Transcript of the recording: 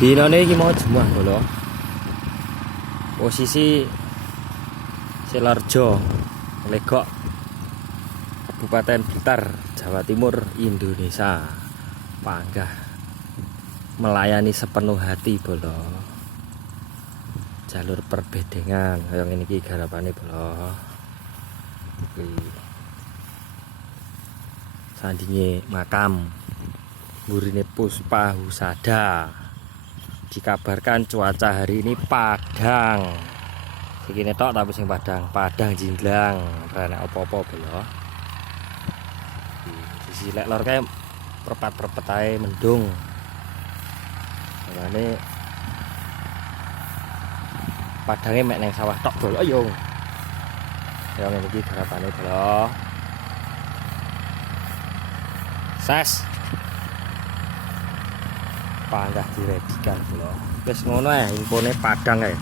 Dinane iki mau Jumat lho. Posisi Sidoarjo, Legok, Kabupaten Blitar, Jawa Timur, Indonesia. Panggah melayani sepenuh hati bolo. Jalur perbedengan kaya ngene iki garapane bolo. Iki sandinge makam burine Puspa Husada. Dikabarkan cuaca hari ini padang. Segini tok tapi sing padang jinglang, rene apa-apa bolo. Sisi lek lor kae perpat-perpet ae mendung. Makane padange mek nang sawah tok bolo yo. Ya ngene iki garapane bolo. Ses. Panggah diredikan bolo. Wis ngono ae infone padang ae.